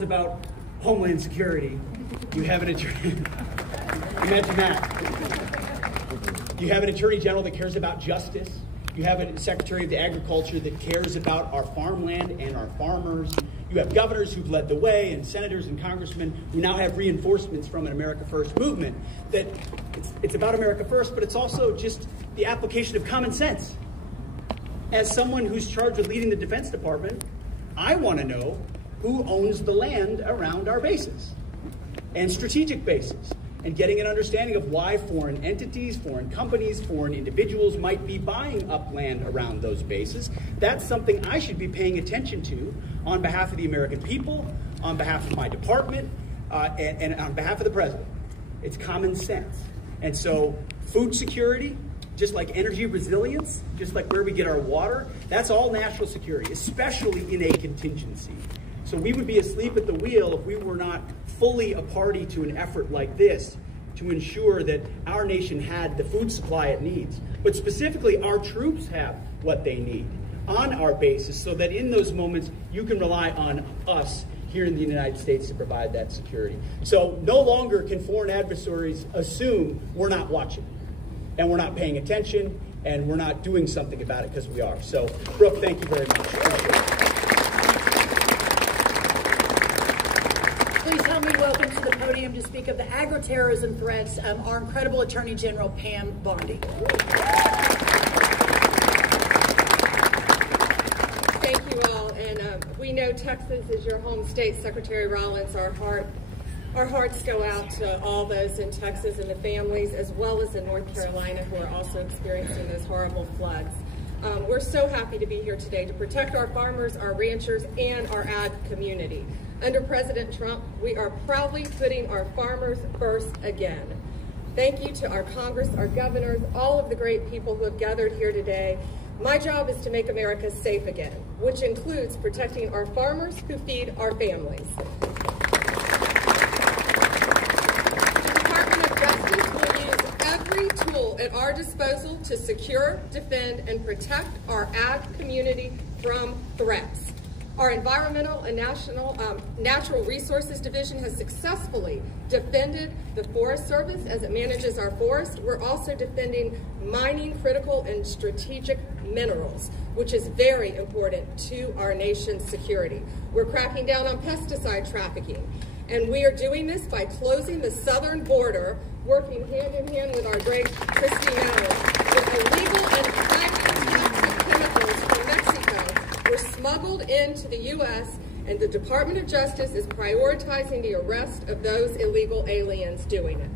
About Homeland Security, you have an attorney. Imagine that. You have an Attorney General that cares about justice. You have a Secretary of the Agriculture that cares about our farmland and our farmers. You have governors who've led the way, and senators and congressmen who now have reinforcements from an America First movement. That it's about America First, but it's also just the application of common sense. As someone who's charged with leading the Defense Department, I want to know who owns the land around our bases and strategic bases, and getting an understanding of why foreign entities, foreign companies, foreign individuals might be buying up land around those bases. That's something I should be paying attention to on behalf of the American people, on behalf of my department, and on behalf of the president. It's common sense. And so food security, just like energy resilience, just like where we get our water, that's all national security, especially in a contingency. So we would be asleep at the wheel if we were not fully a party to an effort like this to ensure that our nation had the food supply it needs, but specifically our troops have what they need on our bases, so that in those moments you can rely on us here in the United States to provide that security. So no longer can foreign adversaries assume we're not watching and we're not paying attention and we're not doing something about it, because we are. So Brooke, thank you very much. Appreciate it. Please help me welcome to the podium to speak of the agro-terrorism threats, our incredible Attorney General, Pam Bondi. Thank you all, and we know Texas is your home state. Secretary Rollins, our hearts go out to all those in Texas and the families, as well as in North Carolina, who are also experiencing those horrible floods. We're so happy to be here today to protect our farmers, our ranchers, and our ag community. Under President Trump, we are proudly putting our farmers first again. Thank you to our Congress, our governors, all of the great people who have gathered here today. My job is to make America safe again, which includes protecting our farmers who feed our families. The Department of Justice will use every tool at our disposal to secure, defend, and protect our ag community from threats. Our Environmental and Natural Resources Division has successfully defended the Forest Service as it manages our forest. We're also defending mining critical and strategic minerals, which is very important to our nation's security. We're cracking down on pesticide trafficking, and we are doing this by closing the southern border, working hand in hand with our great Kristi Noem, with illegal and toxic chemicals from Mexico were smuggled into the U.S., and the Department of Justice is prioritizing the arrest of those illegal aliens doing it.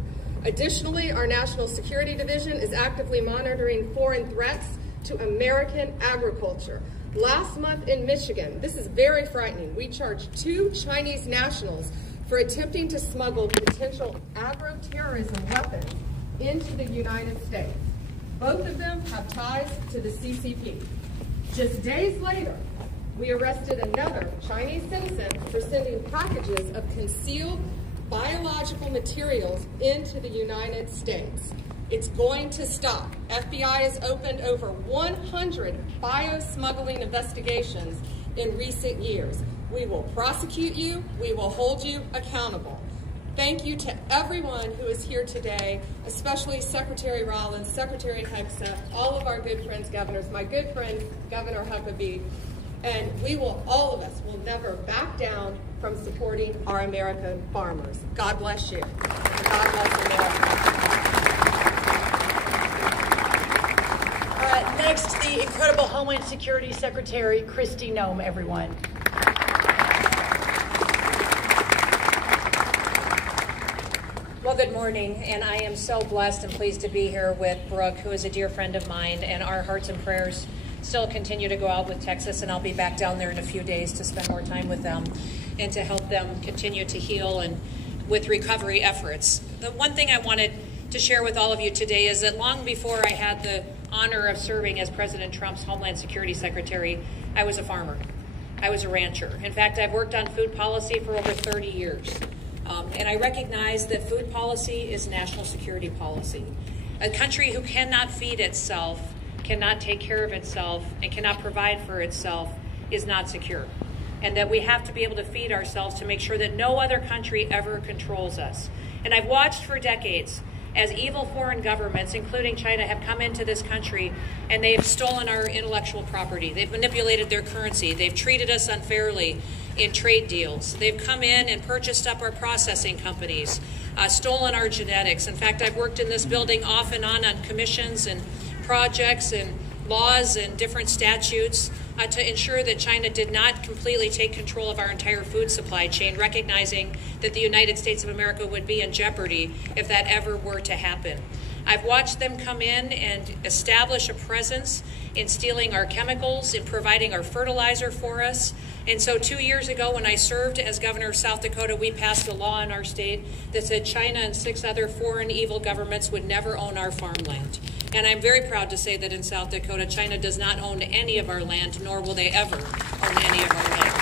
Additionally, our National Security Division is actively monitoring foreign threats to American agriculture. Last month in Michigan, this is very frightening, we charged 2 Chinese nationals for attempting to smuggle potential agro-terrorism weapons into the United States. Both of them have ties to the CCP. Just days later, we arrested another Chinese citizen for sending packages of concealed biological materials into the United States. It's going to stop. FBI has opened over 100 bio-smuggling investigations in recent years. We will prosecute you. We will hold you accountable. Thank you to everyone who is here today, especially Secretary Rollins, Secretary Hegseth, all of our good friends, governors, my good friend, Governor Huckabee, and we will, all of us, will never back down from supporting our American farmers. God bless you. And God bless America. Next, the incredible Homeland Security Secretary, Kristi Noem, everyone. Well, good morning, and I am so blessed and pleased to be here with Brooke, who is a dear friend of mine, and our hearts and prayers still continue to go out with Texas, and I'll be back down there in a few days to spend more time with them and to help them continue to heal and with recovery efforts. The one thing I wanted to share with all of you today is that long before I had the honor of serving as President Trump's Homeland Security Secretary, I was a farmer. I was a rancher. In fact, I've worked on food policy for over 30 years. And I recognize that food policy is national security policy. A country who cannot feed itself, cannot take care of itself, and cannot provide for itself is not secure. and that we have to be able to feed ourselves to make sure that no other country ever controls us. And I've watched for decades as evil foreign governments, including China, have come into this country and they've stolen our intellectual property. They've manipulated their currency. They've treated us unfairly in trade deals. They've come in and purchased up our processing companies, stolen our genetics. In fact, I've worked in this building off and on commissions and projects and laws and different statutes to ensure that China did not completely take control of our entire food supply chain, recognizing that the United States of America would be in jeopardy if that ever were to happen. I've watched them come in and establish a presence in stealing our chemicals, in providing our fertilizer for us. And so 2 years ago, when I served as governor of South Dakota, we passed a law in our state that said China and 6 other foreign evil governments would never own our farmland. And I'm very proud to say that in South Dakota, China does not own any of our land, nor will they ever own any of our land.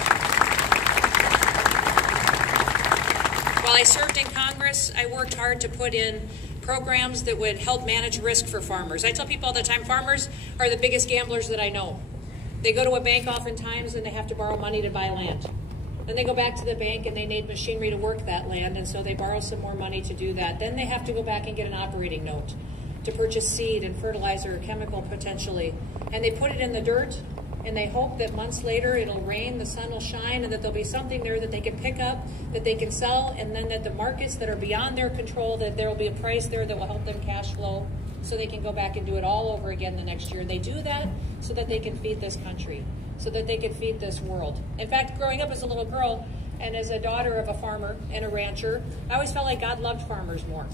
While I served in Congress, I worked hard to put in programs that would help manage risk for farmers. I tell people all the time, farmers are the biggest gamblers that I know. They go to a bank oftentimes and they have to borrow money to buy land. Then they go back to the bank and they need machinery to work that land, and so they borrow some more money to do that. Then they have to go back and get an operating note to purchase seed and fertilizer or chemical potentially. And they put it in the dirt and they hope that months later it'll rain, the sun will shine, and that there'll be something there that they can pick up, that they can sell, and then that the markets that are beyond their control, that there will be a price there that will help them cash flow so they can go back and do it all over again the next year. They do that so that they can feed this country, so that they can feed this world. In fact, growing up as a little girl and as a daughter of a farmer and a rancher, I always felt like God loved farmers more.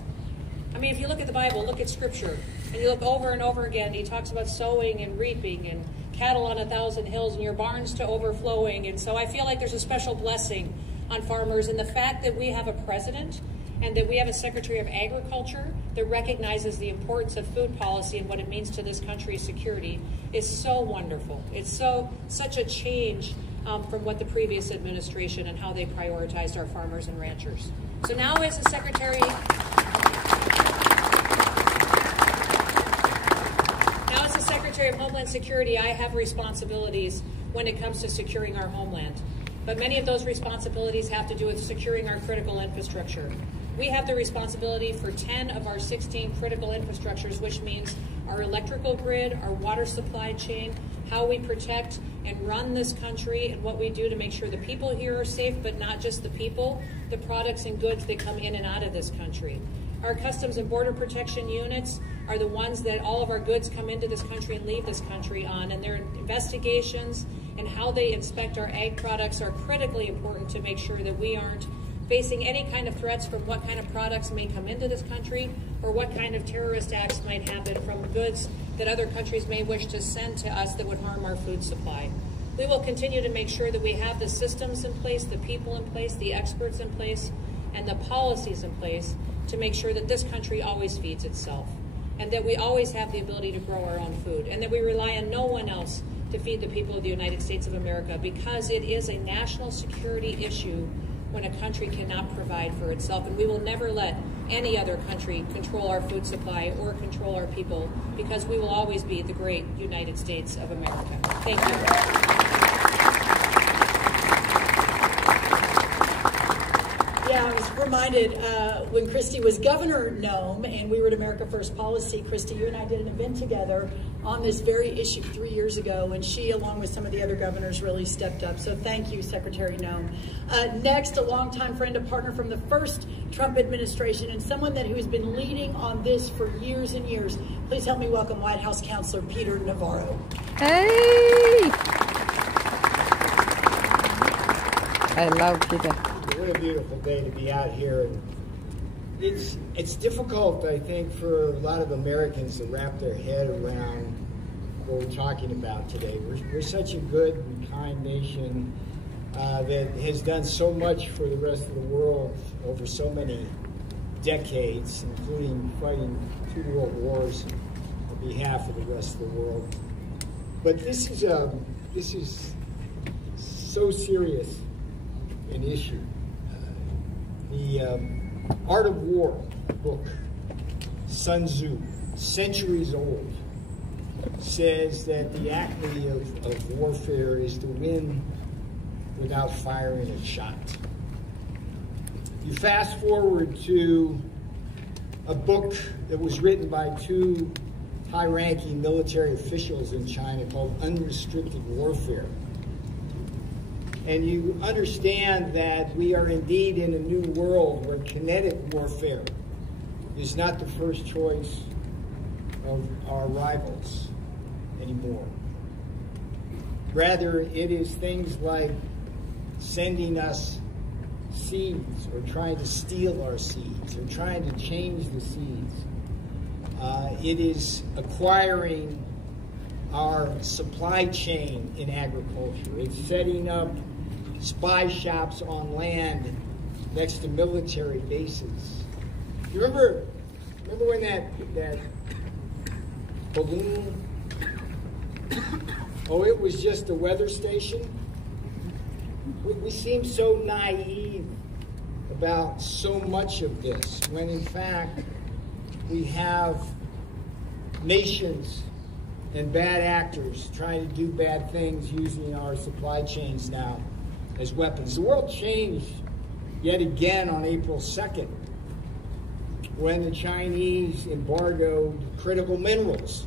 I mean, if you look at the Bible, look at Scripture, and you look over and over again, he talks about sowing and reaping and cattle on 1,000 hills and your barns to overflowing. And so I feel like there's a special blessing on farmers. And the fact that we have a president and that we have a Secretary of Agriculture that recognizes the importance of food policy and what it means to this country's security is so wonderful. It's such a change from what the previous administration and how they prioritized our farmers and ranchers. So now as the Secretary of Homeland Security, I have responsibilities when it comes to securing our homeland. But many of those responsibilities have to do with securing our critical infrastructure. We have the responsibility for 10 of our 16 critical infrastructures, which means our electrical grid, our water supply chain, how we protect and run this country, and what we do to make sure the people here are safe, but not just the people, the products and goods that come in and out of this country. Our Customs and Border Protection units are the ones that all of our goods come into this country and leave this country on, and their investigations and how they inspect our ag products are critically important to make sure that we aren't facing any kind of threats from what kind of products may come into this country or what kind of terrorist acts might happen from goods that other countries may wish to send to us that would harm our food supply. We will continue to make sure that we have the systems in place, the people in place, the experts in place, and the policies in place to make sure that this country always feeds itself, and that we always have the ability to grow our own food, and that we rely on no one else to feed the people of the United States of America, because it is a national security issue when a country cannot provide for itself. And we will never let any other country control our food supply or control our people, because we will always be the great United States of America. Thank you. Yeah, I was reminded when Christy was Governor Nome and we were at America First Policy, Christy, you and I did an event together on this very issue 3 years ago, and she, along with some of the other governors, really stepped up. So thank you, Secretary Nome. Next, a longtime friend, a partner from the first Trump administration, and someone who has been leading on this for years and years. Please help me welcome White House Counselor Peter Navarro. Hey! I love Peter. What a beautiful day to be out here. It's difficult, I think, for a lot of Americans to wrap their head around what we're talking about today. We're such a good and kind nation that has done so much for the rest of the world over so many decades, including fighting 2 world wars on behalf of the rest of the world. But this is so serious an issue. The Art of War book, Sun Tzu, centuries old, says that the acme of warfare is to win without firing a shot. You fast forward to a book that was written by two high-ranking military officials in China called Unrestricted Warfare. And you understand that we are indeed in a new world where kinetic warfare is not the first choice of our rivals anymore. Rather, it is things like sending us seeds, or trying to steal our seeds, or trying to change the seeds. It is acquiring our supply chain in agriculture. It's setting up spy shops on land next to military bases. You remember when that balloon, it was just a weather station? We seem so naive about so much of this, when in fact we have nations and bad actors trying to do bad things using our supply chains now as weapons. The world changed yet again on April 2nd when the Chinese embargoed critical minerals,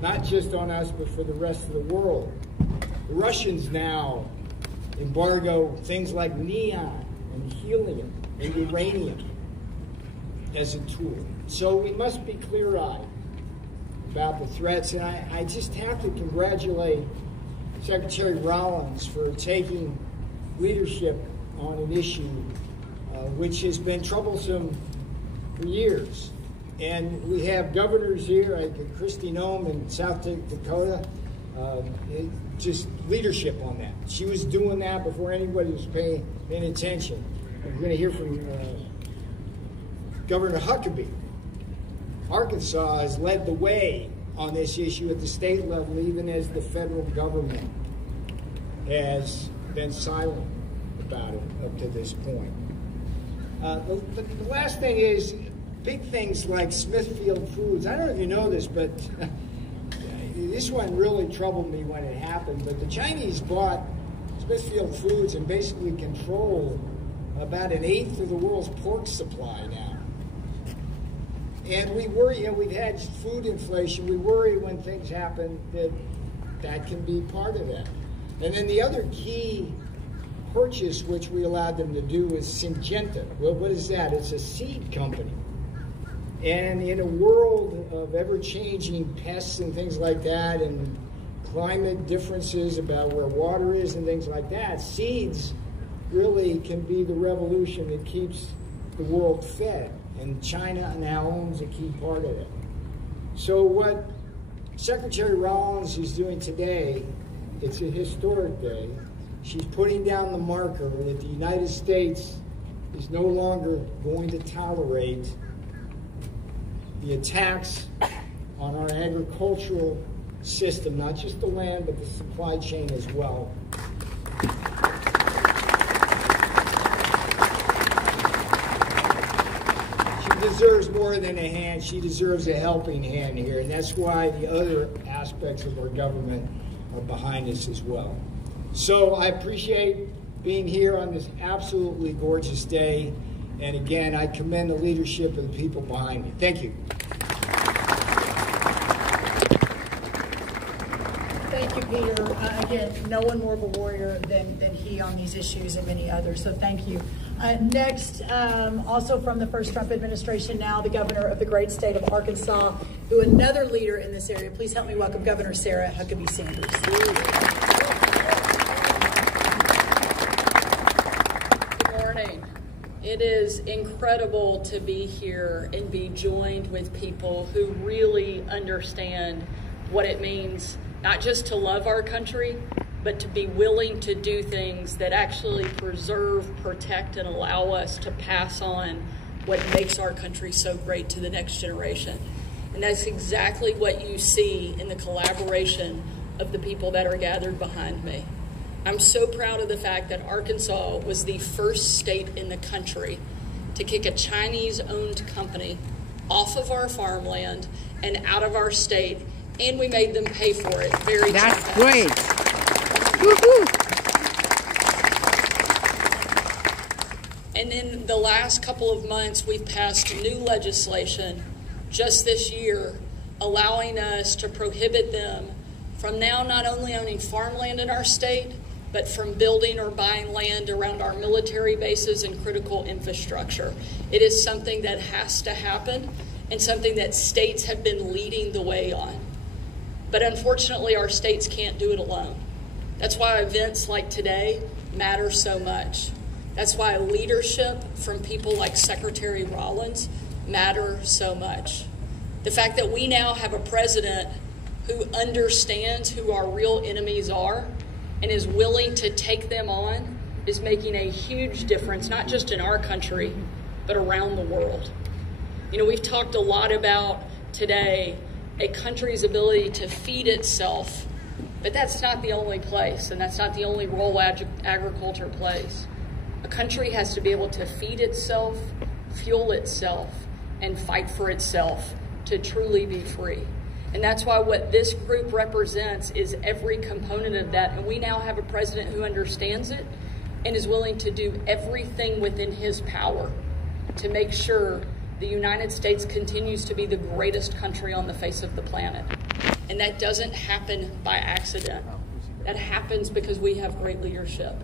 not just on us, but for the rest of the world. The Russians now embargo things like neon and helium and uranium as a tool. So we must be clear-eyed about the threats, and I just have to congratulate Secretary Rollins for taking leadership on an issue which has been troublesome for years. And we have governors here, like Kristi Noem in South Dakota, just leadership on that. She was doing that before anybody was paying attention. And we're going to hear from Governor Huckabee. Arkansas has led the way on this issue at the state level, even as the federal government has been silent about it up to this point. The last thing is big things like Smithfield Foods. I don't know if you know this, but this one really troubled me when it happened. But the Chinese bought Smithfield Foods and basically control about 1/8 of the world's pork supply now. And we worry, we've had food inflation. We worry when things happen that can be part of that. And then the other key purchase which we allowed them to do is Syngenta. Well, what is that? It's a seed company. And in a world of ever-changing pests and things like that, and climate differences about where water is and things like that, seeds really can be the revolution that keeps the world fed. And China now owns a key part of it. So what Secretary Rollins is doing today, it's a historic day. She's putting down the marker that the United States is no longer going to tolerate the attacks on our agricultural system, not just the land, but the supply chain as well. She deserves more than a hand. She deserves a helping hand here, and that's why the other aspects of our government are behind us as well. So I appreciate being here on this absolutely gorgeous day. And again, I commend the leadership of the people behind me. Thank you. Thank you, Peter. Again, no one more of a warrior than he on these issues and many others, so thank you. Next, also from the first Trump administration, now the governor of the great state of Arkansas, who another leader in this area. Please help me welcome Governor Sarah Huckabee Sanders. It is incredible to be here and be joined with people who really understand what it means, not just to love our country, but to be willing to do things that actually preserve, protect, and allow us to pass on what makes our country so great to the next generation. And that's exactly what you see in the collaboration of the people that are gathered behind me. I'm so proud of the fact that Arkansas was the first state in the country to kick a Chinese-owned company off of our farmland and out of our state, and we made them pay for it very cheap. That's great. Woo-hoo. And in the last couple of months, we've passed new legislation just this year allowing us to prohibit them from now not only owning farmland in our state, but from building or buying land around our military bases and critical infrastructure. It is something that has to happen and something that states have been leading the way on. But unfortunately, our states can't do it alone. That's why events like today matter so much. That's why leadership from people like Secretary Rollins matter so much. The fact that we now have a president who understands who our real enemies are and is willing to take them on is making a huge difference, not just in our country, but around the world. You know, we've talked a lot about today a country's ability to feed itself, but that's not the only place, and that's not the only role agriculture plays. A country has to be able to feed itself, fuel itself, and fight for itself to truly be free. And that's why what this group represents is every component of that. And we now have a president who understands it and is willing to do everything within his power to make sure the United States continues to be the greatest country on the face of the planet. And that doesn't happen by accident. That happens because we have great leadership.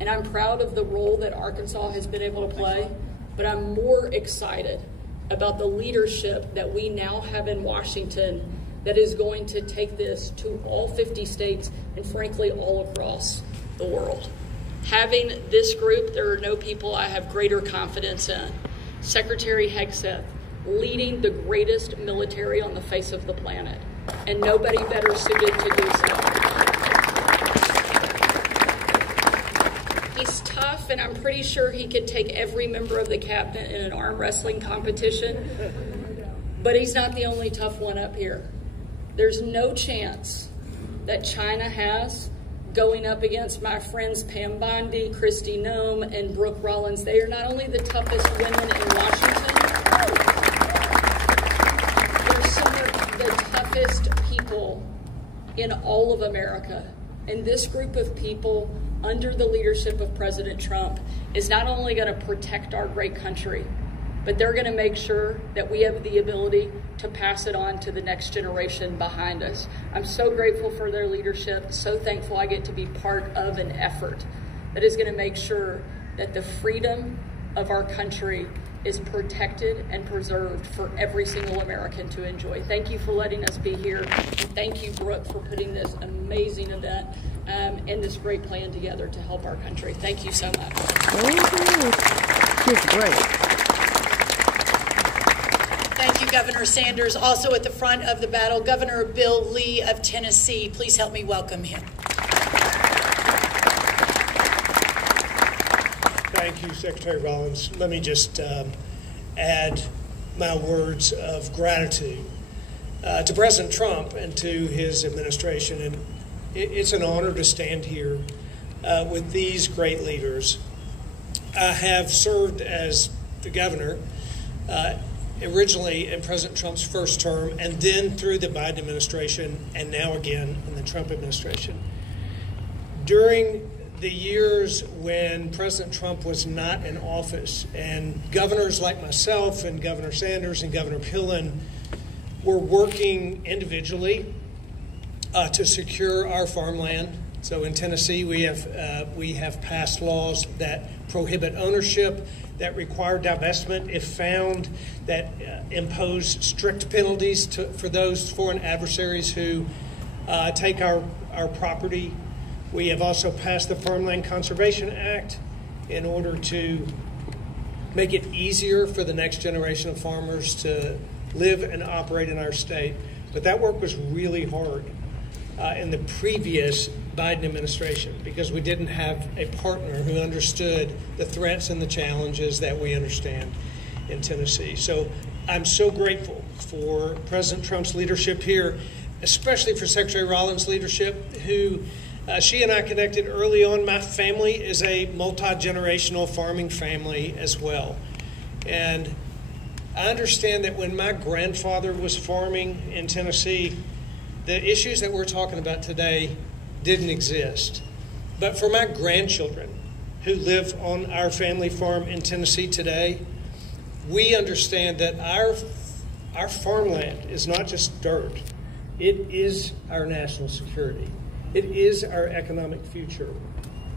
And I'm proud of the role that Arkansas has been able to play, but I'm more excited about the leadership that we now have in Washington that is going to take this to all 50 states and frankly all across the world. Having this group, there are no people I have greater confidence in. Secretary Hegseth, leading the greatest military on the face of the planet, and nobody better suited to do so. He's tough, and I'm pretty sure he could take every member of the cabinet in an arm wrestling competition, but he's not the only tough one up here. There's no chance that China has going up against my friends Pam Bondi, Kristi Noem, and Brooke Rollins. They are not only the toughest women in Washington, they're some of the toughest people in all of America. And this group of people, under the leadership of President Trump, is not only going to protect our great country, but they're going to make sure that we have the ability to pass it on to the next generation behind us. I'm so grateful for their leadership, so thankful I get to be part of an effort that is going to make sure that the freedom of our country is protected and preserved for every single American to enjoy. Thank you for letting us be here. And thank you, Brooke, for putting this amazing event and this great plan together to help our country. Thank you so much. She's great. Thank you, Governor Sanders. Also at the front of the battle, Governor Bill Lee of Tennessee. Please help me welcome him. Thank you, Secretary Rollins. Let me just add my words of gratitude to President Trump and to his administration. And it's an honor to stand here with these great leaders. I have served as the governor originally in President Trump's first term, and then through the Biden administration, and now again in the Trump administration. During the years when President Trump was not in office, and governors like myself and Governor Sanders and Governor Pillen were working individually to secure our farmland. So in Tennessee, we have passed laws that prohibit ownership, that require divestment if found, that impose strict penalties for those foreign adversaries who take our property. We have also passed the Farmland Conservation Act in order to make it easier for the next generation of farmers to live and operate in our state. But that work was really hard in the previous Biden administration because we didn't have a partner who understood the threats and the challenges that we understand in Tennessee. So I'm so grateful for President Trump's leadership here, especially for Secretary Rollins' leadership, who she and I connected early on. My family is a multi-generational farming family as well. And I understand that when my grandfather was farming in Tennessee, the issues that we're talking about today didn't exist. But for my grandchildren who live on our family farm in Tennessee today, we understand that our farmland is not just dirt. It is our national security. It is our economic future.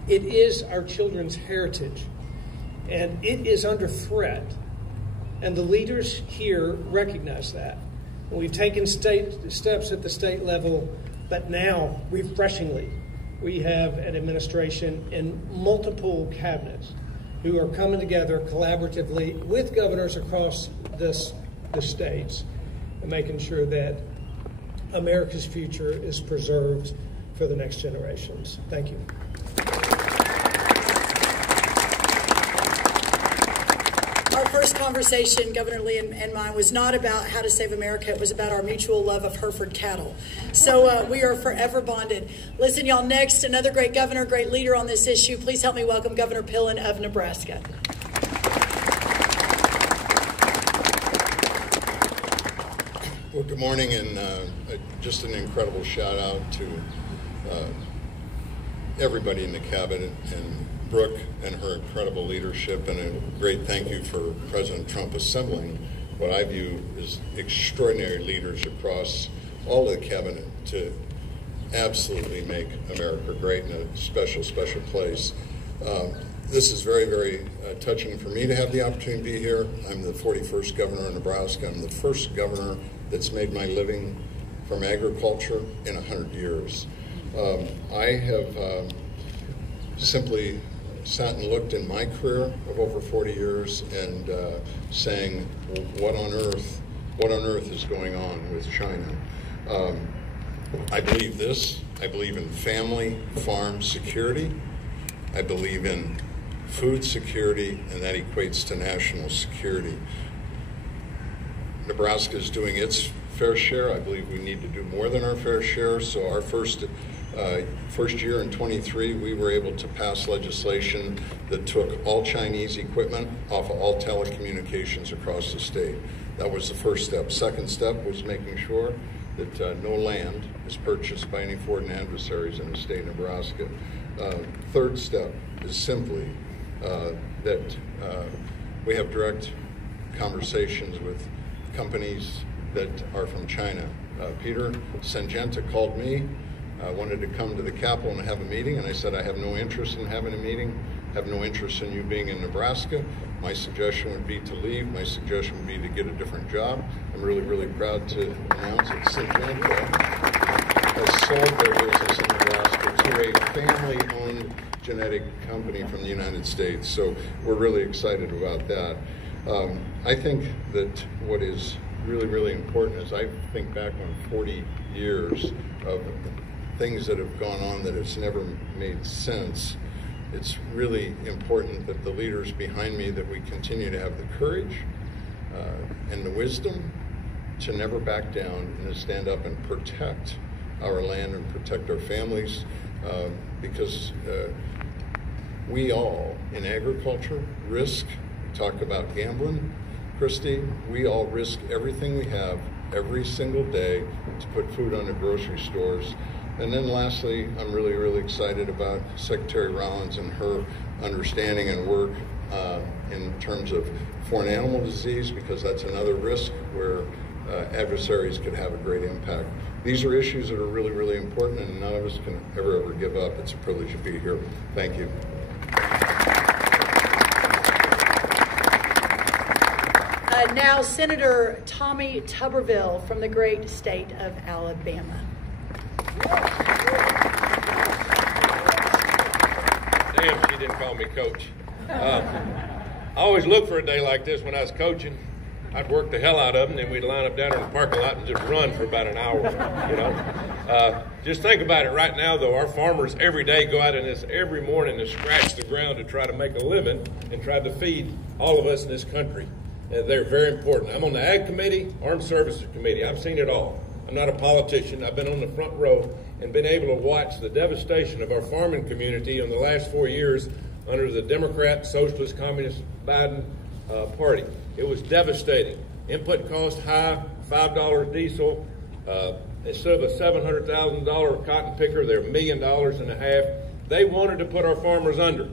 It is our children's heritage. And it is under threat. And the leaders here recognize that. And we've taken steps at the state level, but now, refreshingly, we have an administration and multiple cabinets who are coming together collaboratively with governors across the states and making sure that America's future is preserved for the next generations. Thank you. Our first conversation, Governor Lee and mine, was not about how to save America. It was about our mutual love of Hereford cattle. So we are forever bonded. Listen, y'all, next, another great governor, great leader on this issue. Please help me welcome Governor Pillen of Nebraska. Well, good morning, and just an incredible shout out to everybody in the cabinet and Brooke and her incredible leadership, and a great thank you for President Trump assembling what I view as extraordinary leaders across all of the cabinet to absolutely make America great in a special, special place. This is very, very touching for me to have the opportunity to be here. I'm the 41st governor of Nebraska. I'm the first governor that's made my living from agriculture in 100 years. I have simply sat and looked in my career of over 40 years and saying, what on earth is going on with China? I believe this. I believe in family farm security. I believe in food security, and that equates to national security. Nebraska is doing its fair share. I believe we need to do more than our fair share. So our first year in 23, we were able to pass legislation that took all Chinese equipment off of all telecommunications across the state. That was the first step. Second step was making sure that no land is purchased by any foreign adversaries in the state of Nebraska. Third step is simply that we have direct conversations with companies that are from China. Peter Syngenta called me, wanted to come to the Capitol and have a meeting, and I said, I have no interest in having a meeting, have no interest in you being in Nebraska. My suggestion would be to leave. My suggestion would be to get a different job. I'm really, really proud to announce that Syngenta has sold their business in Nebraska to a family-owned genetic company from the United States. So we're really excited about that. I think that what is really, really important is I think back on 40 years of things that have gone on that it's never made sense. It's really important that the leaders behind me, that we continue to have the courage and the wisdom to never back down and to stand up and protect our land and protect our families, because we all in agriculture risk, talk about gambling, Christy, we all risk everything we have every single day to put food on the grocery stores. And then lastly, I'm really, really excited about Secretary Rollins and her understanding and work in terms of foreign animal disease, because that's another risk where adversaries could have a great impact. These are issues that are really, really important, and none of us can ever give up. It's a privilege to be here. Thank you. Now, Senator Tommy Tuberville from the great state of Alabama. Damn, she didn't call me coach. I always look for a day like this when I was coaching. I'd work the hell out of them, and then we'd line up down in the parking lot and just run for about an hour, you know. Just think about it right now, though. Our farmers every day go out in this every morning to scratch the ground to try to make a living and try to feed all of us in this country. They're very important. I'm on the Ag Committee, Armed Services Committee. I've seen it all. I'm not a politician. I've been on the front row and been able to watch the devastation of our farming community in the last 4 years under the Democrat, Socialist, Communist Biden party. It was devastating. Input cost high, $5 diesel. Instead of a $700,000 cotton picker, they're $1.5 million. They wanted to put our farmers under.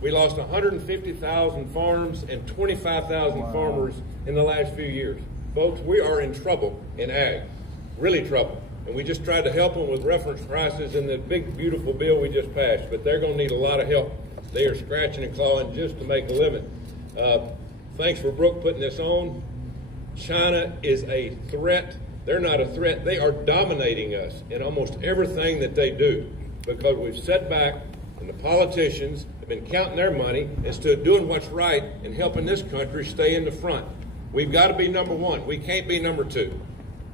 We lost 150,000 farms and 25,000 farmers in the last few years. Folks, we are in trouble in ag, really trouble. And we just tried to help them with reference prices in the big, beautiful bill we just passed, but they're going to need a lot of help. They are scratching and clawing just to make a living. Thanks for Brooke putting this on. China is a threat. They're not a threat. They are dominating us in almost everything that they do because we've set back and the politicians have been counting their money instead of doing what's right and helping this country stay in the front. We've got to be number one. We can't be number two.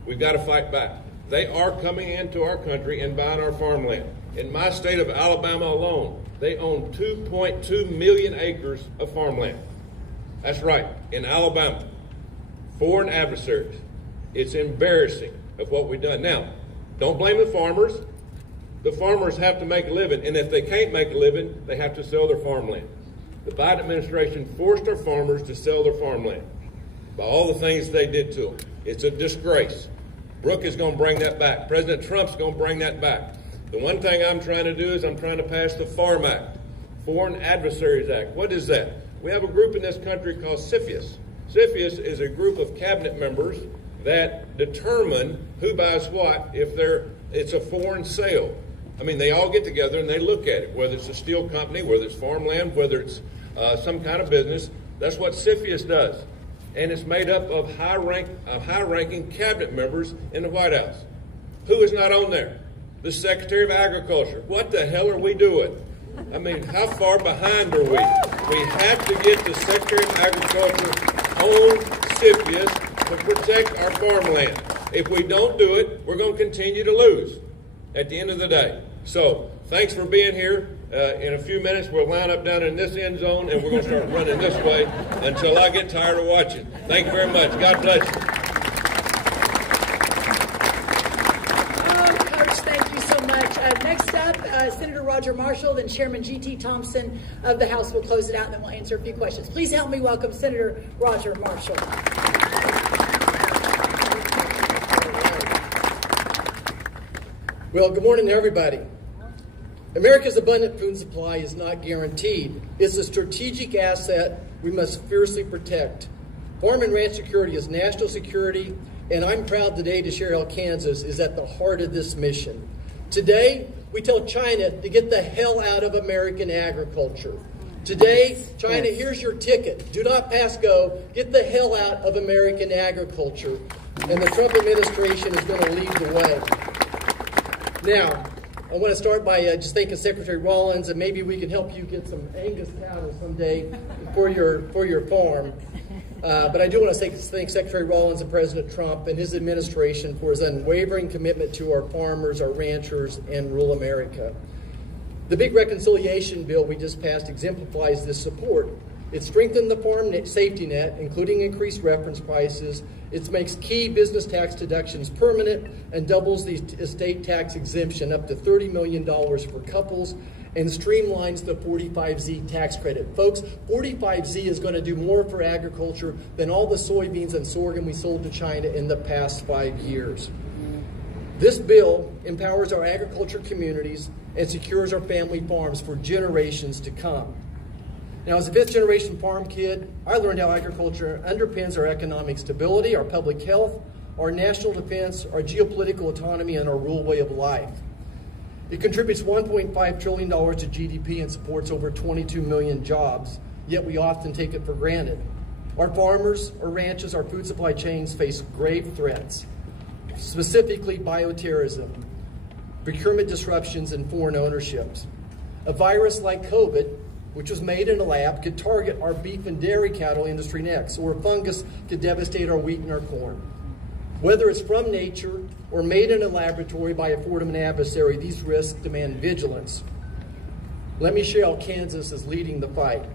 We've got to fight back. They are coming into our country and buying our farmland. In my state of Alabama alone, they own 2.2 million acres of farmland. That's right, in Alabama. Foreign adversaries. It's embarrassing of what we've done. Now, don't blame the farmers. The farmers have to make a living, and if they can't make a living, they have to sell their farmland. The Biden administration forced our farmers to sell their farmland by all the things they did to them. It's a disgrace. Brooke is going to bring that back. President Trump's going to bring that back. The one thing I'm trying to do is I'm trying to pass the FARM Act, Foreign Adversaries Act. What is that? We have a group in this country called CFIUS. CFIUS is a group of cabinet members that determine who buys what if it's a foreign sale. I mean, they all get together and they look at it, whether it's a steel company, whether it's farmland, whether it's some kind of business. That's what CFIUS does. And it's made up of high-ranking cabinet members in the White House. Who is not on there? The Secretary of Agriculture. What the hell are we doing? I mean, how far behind are we? We have to get the Secretary of Agriculture on CFIUS to protect our farmland. If we don't do it, we're going to continue to lose at the end of the day. So, thanks for being here. In a few minutes, we'll line up down in this end zone, and we're going to start running this way until I get tired of watching. Thank you very much. God bless you. Oh, Coach, thank you so much. Next up, Senator Roger Marshall, then Chairman G.T. Thompson of the House will close it out, and then we'll answer a few questions. Please help me welcome Senator Roger Marshall. Well, good morning, everybody. America's abundant food supply is not guaranteed. It's a strategic asset we must fiercely protect. Farm and ranch security is national security, and I'm proud today to share how Kansas is at the heart of this mission. Today, we tell China to get the hell out of American agriculture. Today, China, here's your ticket. Do not pass go. Get the hell out of American agriculture. And the Trump administration is going to lead the way. Now, I want to start by just thanking Secretary Rollins, and maybe we can help you get some Angus cattle someday for your farm. But I do want to thank Secretary Rollins and President Trump and his administration for his unwavering commitment to our farmers, our ranchers, and rural America. The big reconciliation bill we just passed exemplifies this support. It strengthened the farm safety net, including increased reference prices. It makes key business tax deductions permanent and doubles the estate tax exemption up to $30 million for couples and streamlines the 45Z tax credit. Folks, 45Z is going to do more for agriculture than all the soybeans and sorghum we sold to China in the past 5 years. This bill empowers our agriculture communities and secures our family farms for generations to come. Now, as a fifth-generation farm kid, I learned how agriculture underpins our economic stability, our public health, our national defense, our geopolitical autonomy, and our rural way of life. It contributes $1.5 trillion to GDP and supports over 22 million jobs, yet we often take it for granted. Our farmers, our ranches, our food supply chains face grave threats, specifically bioterrorism, procurement disruptions, and foreign ownerships. A virus like COVID, which was made in a lab, could target our beef and dairy cattle industry next, or a fungus could devastate our wheat and our corn. Whether it's from nature or made in a laboratory by a foreign adversary, these risks demand vigilance. Let me share how Kansas is leading the fight.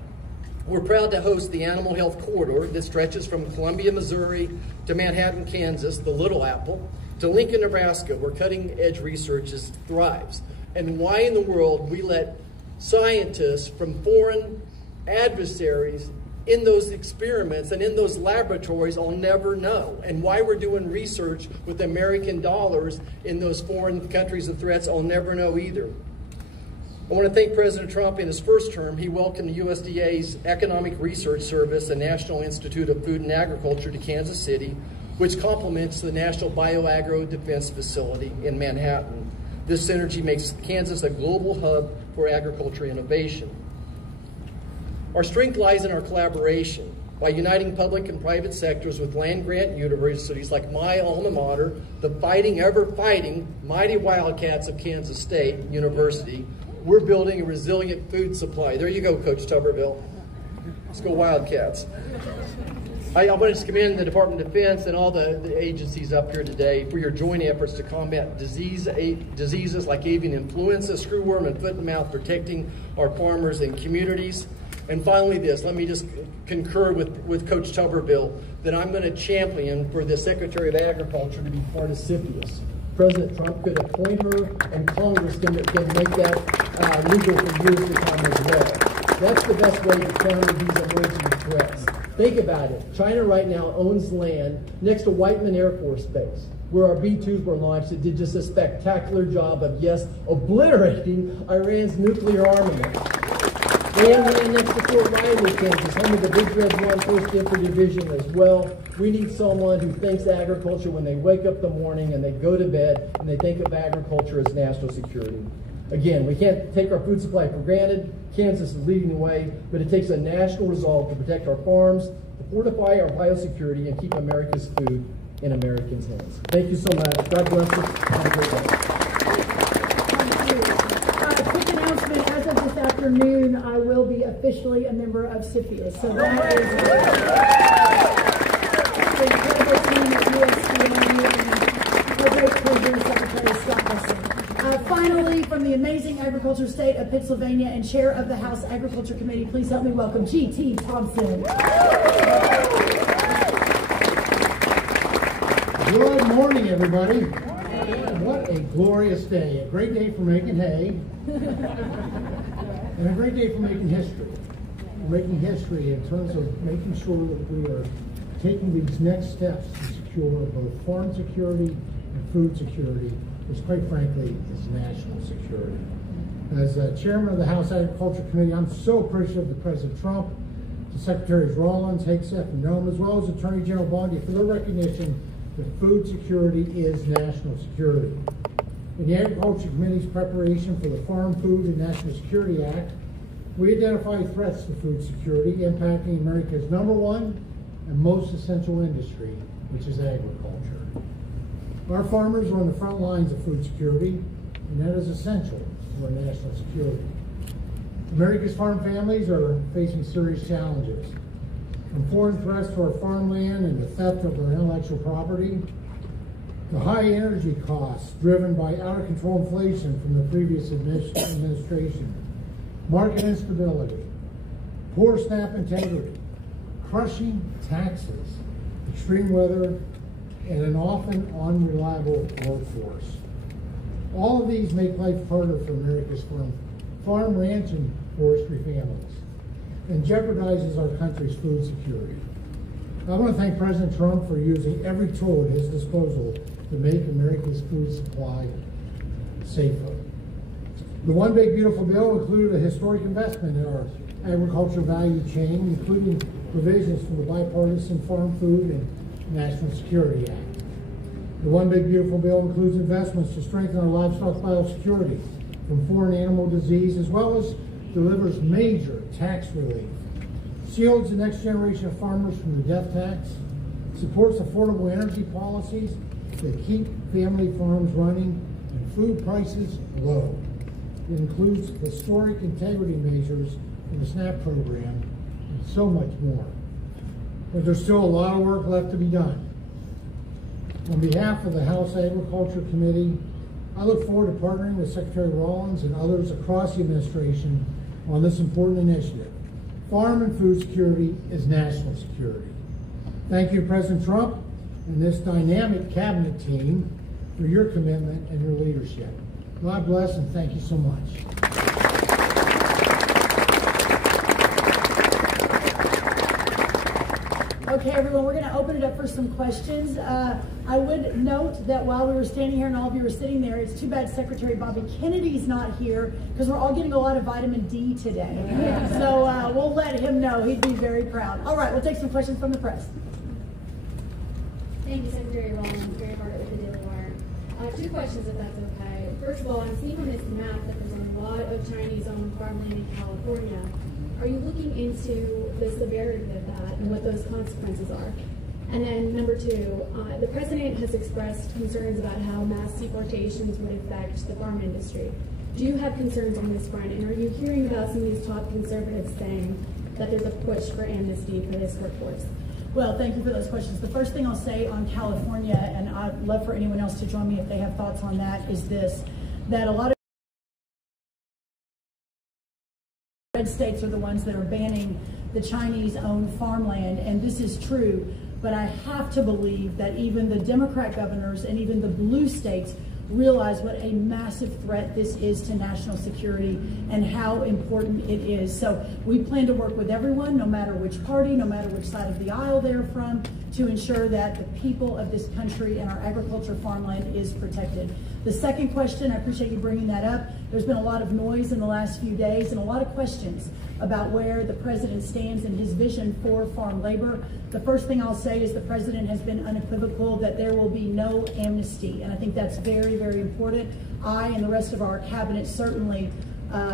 We're proud to host the Animal Health Corridor that stretches from Columbia, Missouri to Manhattan, Kansas, the Little Apple, to Lincoln, Nebraska, where cutting-edge research thrives. And why in the world we let scientists from foreign adversaries in those experiments and in those laboratories, I'll never know. And why we're doing research with American dollars in those foreign countries and threats, I'll never know either. I want to thank President Trump. In his first term, he welcomed the USDA's Economic Research Service, the National Institute of Food and Agriculture, to Kansas City, which complements the National Bioagro Defense Facility in Manhattan. This synergy makes Kansas a global hub for agriculture innovation. Our strength lies in our collaboration. By uniting public and private sectors with land-grant universities like my alma mater, the fighting, ever-fighting, mighty Wildcats of Kansas State University, we're building a resilient food supply. There you go, Coach Tuberville. Let's go Wildcats. I want to commend the Department of Defense and all the agencies up here today for your joint efforts to combat diseases like avian influenza, screwworm, and foot and mouth, protecting our farmers and communities. And finally this, let me just concur with Coach Tuberville that I'm going to champion for the Secretary of Agriculture to be part of CFIUS. President Trump could appoint her, and Congress can make that legal for years to come as well. That's the best way to counter these emerging threats. Think about it. China right now owns land next to Whiteman Air Force Base, where our B-2s were launched. It did just a spectacular job of, yes, obliterating Iran's nuclear armament. And next to Fort Riley, Kansas, home of the Big Red 1 1st Infantry Division as well. We need someone who thinks agriculture when they wake up in the morning and they go to bed and they think of agriculture as national security. Again, we can't take our food supply for granted. Kansas is leading the way, but it takes a national resolve to protect our farms, to fortify our biosecurity, and keep America's food in Americans' hands. Thank you so much. God bless us. Have a great day. Quick announcement, as of this afternoon, I will be officially a member of CFIUS. So that is the incredible team at USDA and a great pleasure, Secretary Scott Wilson. Finally, from the amazing agriculture state of Pennsylvania and chair of the House Agriculture Committee, please help me welcome G.T. Thompson. Good morning, everybody. What a glorious day. A great day for making hay. And a great day for making history. We're making history in terms of making sure that we are taking these next steps to secure both farm security and food security, which quite frankly is national security. As chairman of the House Agriculture Committee, I'm so appreciative of President Trump, to Secretaries Rollins, Hegseth, and Noem, as well as Attorney General Bondi for their recognition that food security is national security. In the Agriculture Committee's preparation for the Farm Food and National Security Act, we identified threats to food security impacting America's #1 and most essential industry, which is agriculture. Our farmers are on the front lines of food security, and that is essential to our national security. America's farm families are facing serious challenges, from foreign threats to our farmland and the theft of our intellectual property, to high energy costs driven by out-of-control inflation from the previous administration, market instability, poor SNAP integrity, crushing taxes, extreme weather, and an often unreliable workforce. All of these make life harder for America's farm, ranch, and forestry families, and jeopardizes our country's food security. I want to thank President Trump for using every tool at his disposal to make America's food supply safer. The One Big Beautiful Bill included a historic investment in our agriculture value chain, including provisions from the Bipartisan Farm Food and National Security Act. The One Big Beautiful Bill includes investments to strengthen our livestock biosecurity from foreign animal disease, as well as delivers major tax relief, shields the next generation of farmers from the death tax, supports affordable energy policies that keep family farms running and food prices low. It includes historic integrity measures in the SNAP program and so much more. But there's still a lot of work left to be done. On behalf of the House Agriculture Committee, I look forward to partnering with Secretary Rollins and others across the administration on this important initiative. Farm and food security is national security. Thank you, President Trump, and this dynamic cabinet team for your commitment and your leadership. God bless and thank you so much. Okay, everyone, we're going to open it up for some questions. I would note that while we were standing here and all of you were sitting there, it's too bad Secretary Bobby Kennedy's not here because we're all getting a lot of vitamin D today. So we'll let him know. He'd be very proud. All right, we'll take some questions from the press. Thank you, Secretary Rollins. Mary Margaret with the Daily Wire. 2 questions, if that's okay. First of all, I'm seeing on this map that there's a lot of Chinese-owned farmland in California. Are you looking into the severity of that and what those consequences are? And then number 2, the president has expressed concerns about how mass deportations would affect the farm industry. Do you have concerns on this front? And are you hearing about some of these top conservatives saying that there's a push for amnesty for this workforce? Well, thank you for those questions. The first thing I'll say on California, and I'd love for anyone else to join me if they have thoughts on that, is this, that a lot of red states are the ones that are banning the Chinese-owned farmland, and this is true, but I have to believe that even the Democrat governors and even the blue states realize what a massive threat this is to national security and how important it is. So we plan to work with everyone, no matter which party, no matter which side of the aisle they're from, to ensure that the people of this country and our agriculture farmland is protected. The second question, I appreciate you bringing that up. There's been a lot of noise in the last few days and a lot of questions about where the president stands in his vision for farm labor. The first thing I'll say is the president has been unequivocal that there will be no amnesty, and I think that's very, very important. I and the rest of our cabinet certainly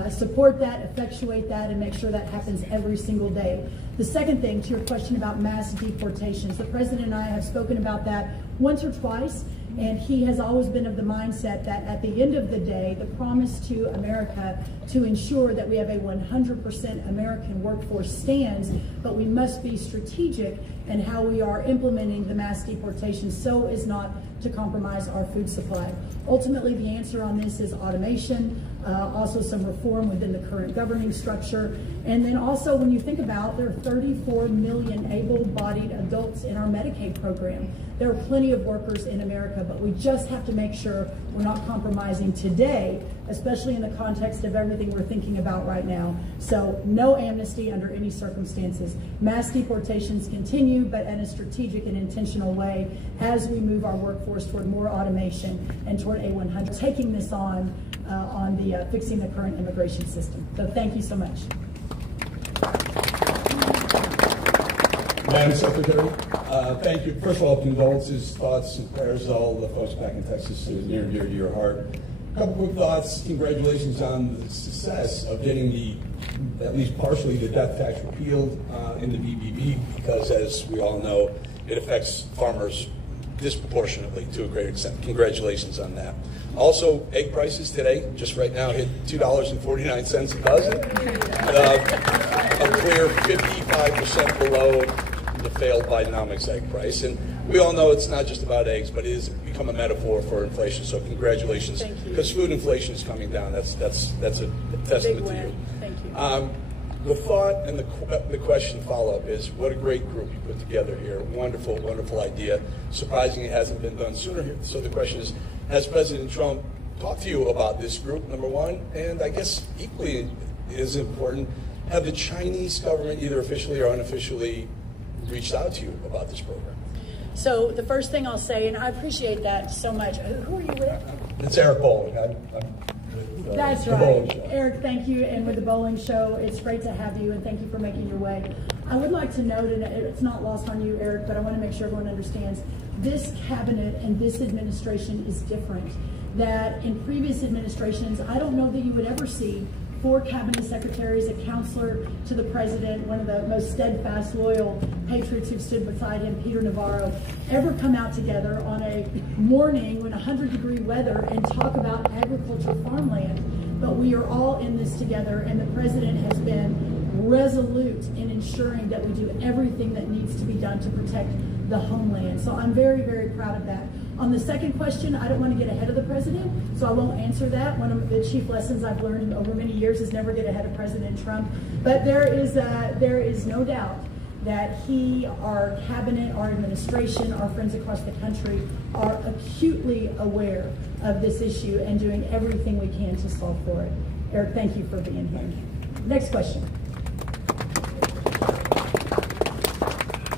support that, effectuate that, and make sure that happens every single day. The second thing, to your question about mass deportations, the president and I have spoken about that once or twice, and he has always been of the mindset that at the end of the day, the promise to America to ensure that we have a 100% American workforce stands, but we must be strategic in how we are implementing the mass deportation so as not to compromise our food supply. Ultimately, the answer on this is automation, also some reform within the current governing structure, and then also when you think about there are 34 million able-bodied adults in our Medicaid program. There are plenty of workers in America, but we just have to make sure we're not compromising today, especially in the context of everything we're thinking about right now. So no amnesty under any circumstances. Mass deportations continue, but in a strategic and intentional way as we move our workforce toward more automation and toward A100, taking this on the fixing the current immigration system. So thank you so much. Madam Secretary, thank you. First of all, condolences, thoughts, and prayers to all the folks back in Texas who is near and dear to your heart. A couple quick thoughts. Congratulations on the success of getting at least partially, the death tax repealed in the BBB, because as we all know, it affects farmers disproportionately to a great extent. Congratulations on that. Also, egg prices today, just right now, hit $2.49 a dozen. A clear 55% below the failed Bidenomics egg price. And we all know it's not just about eggs, but it has become a metaphor for inflation. So congratulations, because food inflation is coming down. That's a testament to you. Thank you. The thought and the question follow-up is, what a great group you put together here. Wonderful, wonderful idea. Surprising it hasn't been done sooner. So the question is, has President Trump talked to you about this group, number one? And I guess equally as important, have the Chinese government, either officially or unofficially, reached out to you about this program? So the first thing I'll say, and I appreciate that so much. Who are you with? It's Eric Bolling. I'm with, That's the right. Bolling Show. Eric, thank you. And with the Bowling Show, it's great to have you, and thank you for making your way. I would like to note, and it's not lost on you, Eric, but I want to make sure everyone understands, this cabinet and this administration is different. That in previous administrations, I don't know that you would ever see 4 cabinet secretaries, a counselor to the president, one of the most steadfast, loyal patriots who stood beside him, Peter Navarro, ever come out together on a morning when 100-degree weather and talk about agriculture farmland. But we are all in this together, and the president has been resolute in ensuring that we do everything that needs to be done to protect the homeland. So I'm very, very proud of that. On the second question, I don't want to get ahead of the president, so I won't answer that. One of the chief lessons I've learned over many years is never get ahead of President Trump. But there is no doubt that he, our cabinet, our administration, our friends across the country are acutely aware of this issue and doing everything we can to solve for it. Eric, thank you for being here. Next question.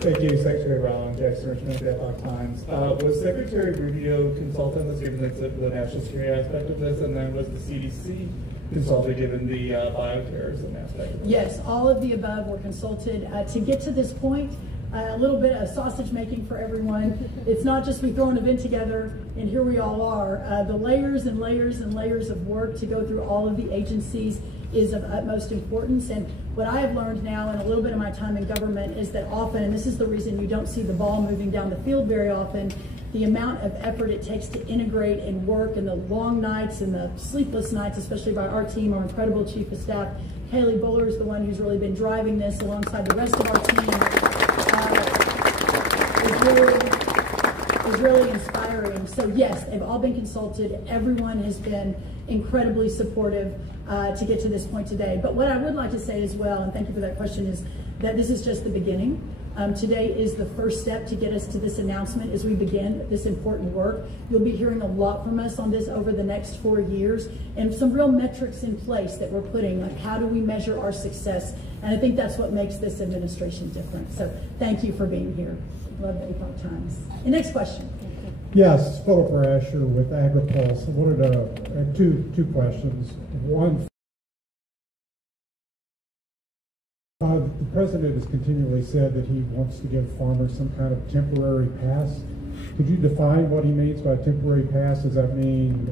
Thank you, Secretary Rowland. Jackson Richmond, the Epoch Times. Was Secretary Rubio consulted, let's given the national security aspect of this, and then was the CDC consulted given the bioterrorism aspect of it? Yes, all of the above were consulted. To get to this point, a little bit of sausage making for everyone. It's not just we throw an event together and here we all are. The layers and layers and layers of work to go through all of the agencies is of utmost importance. And what I have learned now in a little bit of my time in government is that often, and this is the reason you don't see the ball moving down the field very often, the amount of effort it takes to integrate and work, and the long nights and the sleepless nights, especially by our team, our incredible Chief of Staff. Haley Buller is the one who's really been driving this alongside the rest of our team. Is really inspiring. So yes, they've all been consulted. Everyone has been incredibly supportive to get to this point today. But what I would like to say as well, and thank you for that question, is that this is just the beginning. Today is the first step to get us to this announcement as we begin this important work. You'll be hearing a lot from us on this over the next 4 years, and some real metrics in place that we're putting, like how do we measure our success? And I think that's what makes this administration different. So thank you for being here. Love the Epoch Times. The next question. Yes, Philip Rasher with AgriPulse. I wanted two questions. One, the president has continually said that he wants to give farmers some kind of temporary pass. Could you define what he means by temporary pass? Does that mean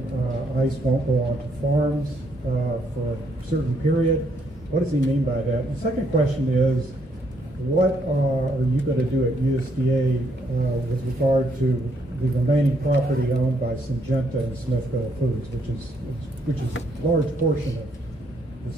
ICE won't go onto farms for a certain period? What does he mean by that? The second question is, what are you going to do at USDA with regard to the remaining property owned by Syngenta and Smithville Foods, which is a large portion of this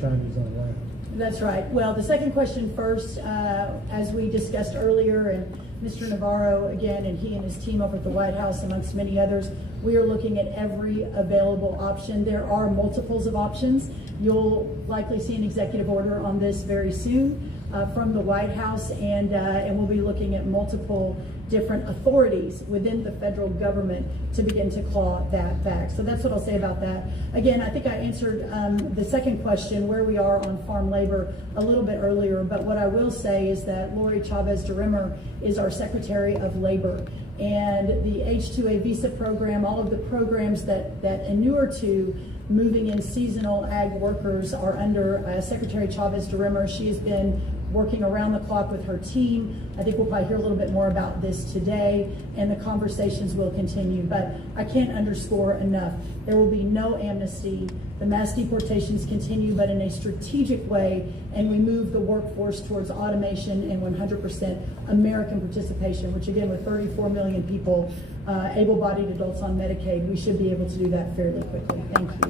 Chinese-owned land? That's right. Well, the second question first, as we discussed earlier, and Mr. Navarro again, and he and his team over at the White House, amongst many others, we are looking at every available option. There are multiples of options. You'll likely see an executive order on this very soon from the White House, and we'll be looking at multiple different authorities within the federal government to begin to claw that back. So that's what I'll say about that. Again, I think I answered the second question, where we are on farm labor, a little bit earlier, but what I will say is that Lori Chavez-DeRimmer is our Secretary of Labor, and the H-2A visa program, all of the programs that inure to moving in seasonal ag workers are under Secretary Chavez-DeRimmer. She has been working around the clock with her team. I think we'll probably hear a little bit more about this today, and the conversations will continue. But I can't underscore enough, there will be no amnesty. The mass deportations continue, but in a strategic way, and we move the workforce towards automation and 100% American participation, which again, with 34 million people, able-bodied adults on Medicaid, we should be able to do that fairly quickly. Thank you.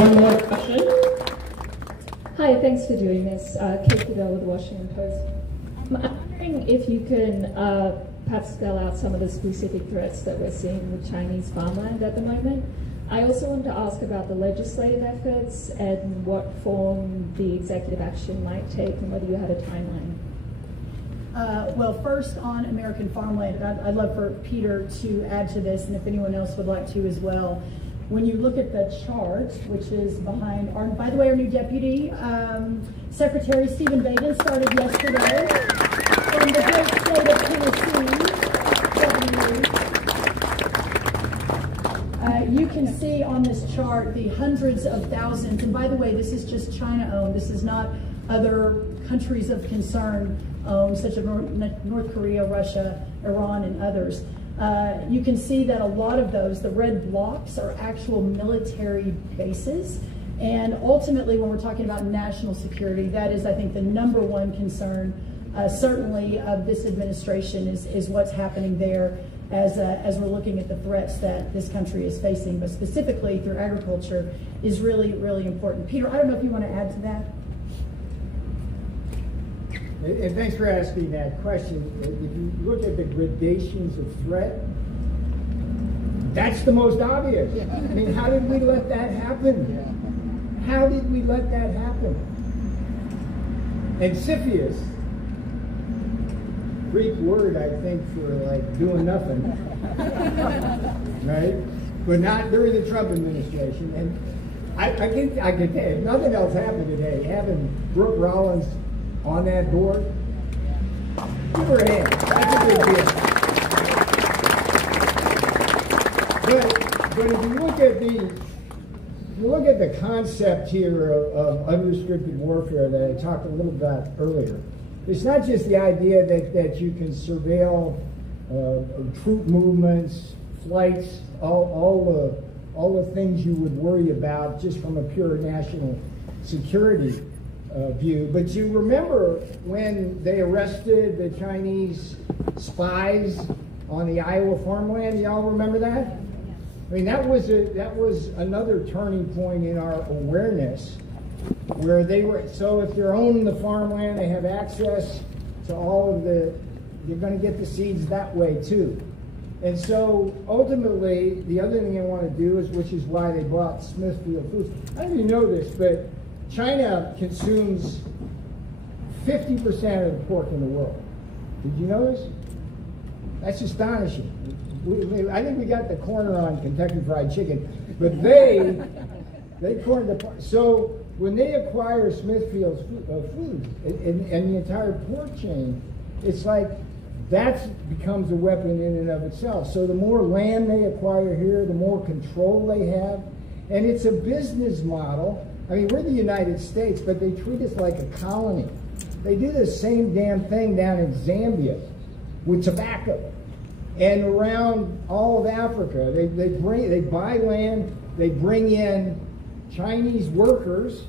One more question. Hi, thanks for doing this. Kate Goodell with the Washington Post. I'm wondering if you can perhaps spell out some of the specific threats that we're seeing with Chinese farmland at the moment. I also wanted to ask about the legislative efforts and what form the executive action might take, and whether you had a timeline. Well, first on American farmland, I'd love for Peter to add to this, and if anyone else would like to as well. When you look at the chart, which is behind our, by the way, our new deputy, Secretary Stephen Bacon started yesterday from the great state of Tennessee. You can see on this chart the hundreds of thousands, and by the way, this is just China-owned. This is not other countries of concern owned, such as North Korea, Russia, Iran, and others. You can see that a lot of those, the red blocks, are actual military bases. And ultimately, when we're talking about national security, that is, I think, the #1 concern, certainly of this administration, is what's happening there as we're looking at the threats that this country is facing, but specifically through agriculture is really, really important. Peter, I don't know if you want to add to that. And thanks for asking that question. If you look at the gradations of threat, that's the most obvious. I mean, how did we let that happen? How did we let that happen? And CFIUS, Greek word, I think, for like doing nothing, right? But not during the Trump administration. And I can tell you, if nothing else happened today, having Brooke Rollins on that board? Give her a hand. That's a big deal. But if you look at the concept here of unrestricted warfare that I talked a little about earlier, it's not just the idea that you can surveil troop movements, flights, all the things you would worry about just from a pure national security view. But you remember when they arrested the Chinese spies on the Iowa farmland? Y'all remember that? I mean, that was another turning point in our awareness, where they were, so if they're owning the farmland, they have access to all of the, you're going to get the seeds that way too. And so ultimately, the other thing they want to do is, which is why they bought Smithfield Foods. I don't even know this, but China consumes 50% of the pork in the world. Did you know this? That's astonishing. I think we got the corner on Kentucky Fried Chicken, but they cornered the. So when they acquire Smithfield's Foods and the entire pork chain, it's like that becomes a weapon in and of itself. So the more land they acquire here, the more control they have, and it's a business model. I mean, we're the United States, but they treat us like a colony. They do the same damn thing down in Zambia with tobacco. And around all of Africa, they buy land, they bring in Chinese workers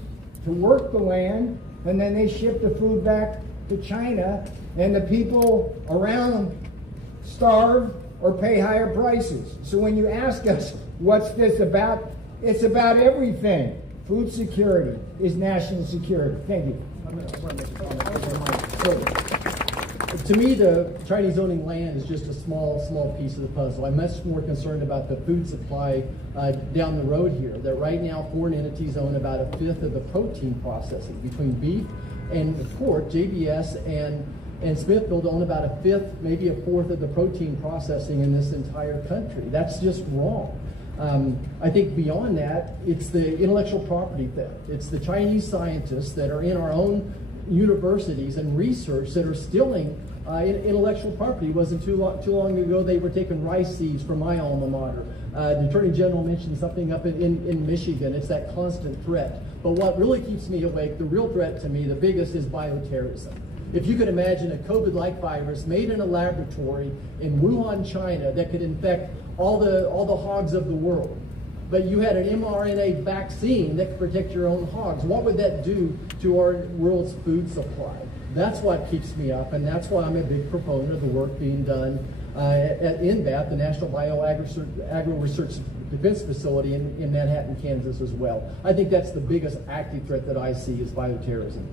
to work the land, and then they ship the food back to China, and the people around starve or pay higher prices. So when you ask us, what's this about? It's about everything. Food security is national security. Thank you. To me, the Chinese owning land is just a small piece of the puzzle. I'm much more concerned about the food supply down the road here. That right now, foreign entities own about 1/5 of the protein processing between beef and pork. JBS and Smithfield own about 1/5, maybe 1/4 of the protein processing in this entire country. That's just wrong. I think beyond that, it's the intellectual property theft. It's the Chinese scientists that are in our own universities and research that are stealing intellectual property. It wasn't too long ago they were taking rice seeds from my alma mater. The Attorney General mentioned something up in Michigan. It's that constant threat. But what really keeps me awake, the real threat to me, the biggest, is bioterrorism. If you could imagine a COVID-like virus made in a laboratory in Wuhan, China, that could infect all the hogs of the world, but you had an mRNA vaccine that could protect your own hogs, what would that do to our world's food supply? That's what keeps me up, and that's why I'm a big proponent of the work being done at NBAT, the National Agro-Research Defense Facility in Manhattan, Kansas as well. I think that's the biggest active threat that I see is bioterrorism.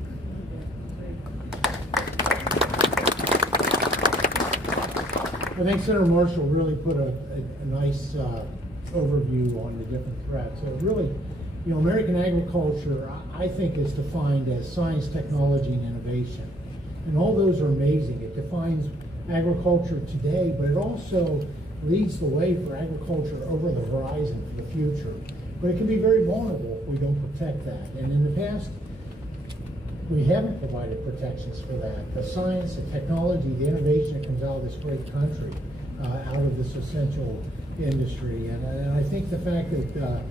I think Senator Marshall really put a nice overview on the different threats. So really, you know, American agriculture, I think, is defined as science, technology, and innovation. And all those are amazing. It defines agriculture today, but it also leads the way for agriculture over the horizon for the future. But it can be very vulnerable if we don't protect that. And in the past, we haven't provided protections for that. The science, the technology, the innovation that comes out of this great country, out of this essential industry. And I think the fact that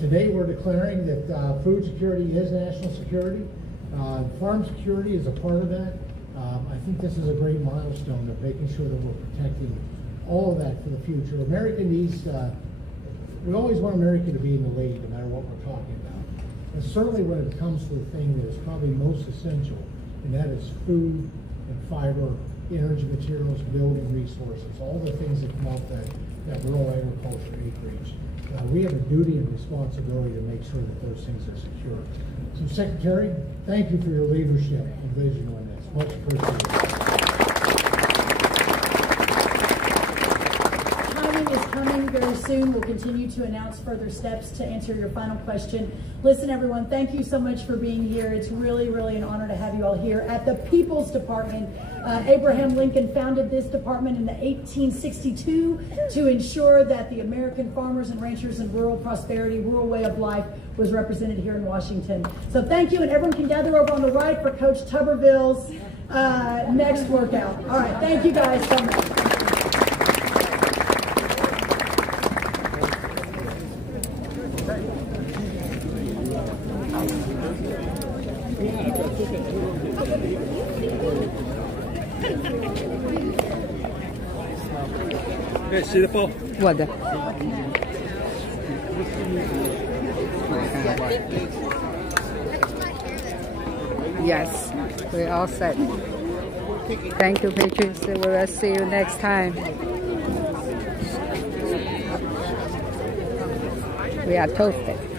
today we're declaring that food security is national security, farm security is a part of that. I think this is a great milestone of making sure that we're protecting all of that for the future. America needs, we always want America to be in the lead no matter what we're talking about. And certainly when it comes to the thing that is probably most essential, and that is food and fiber, energy materials, building resources, all the things that come off that rural agriculture acreage. We have a duty and responsibility to make sure that those things are secure. So Secretary, thank you for your leadership and vision on this. Much appreciated. Timing is coming very soon. We'll continue to announce further steps to answer your final question. Listen, everyone, thank you so much for being here. It's really, really an honor to have you all here at the People's Department. Abraham Lincoln founded this department in 1862 to ensure that the American farmers and ranchers and rural prosperity, rural way of life was represented here in Washington. So thank you, and everyone can gather over on the right for Coach Tuberville's next workout. All right, thank you guys so much. Hey, see the ball? What? Yes, we're all set. Thank you, Patriots. We will see you next time. We are toasted.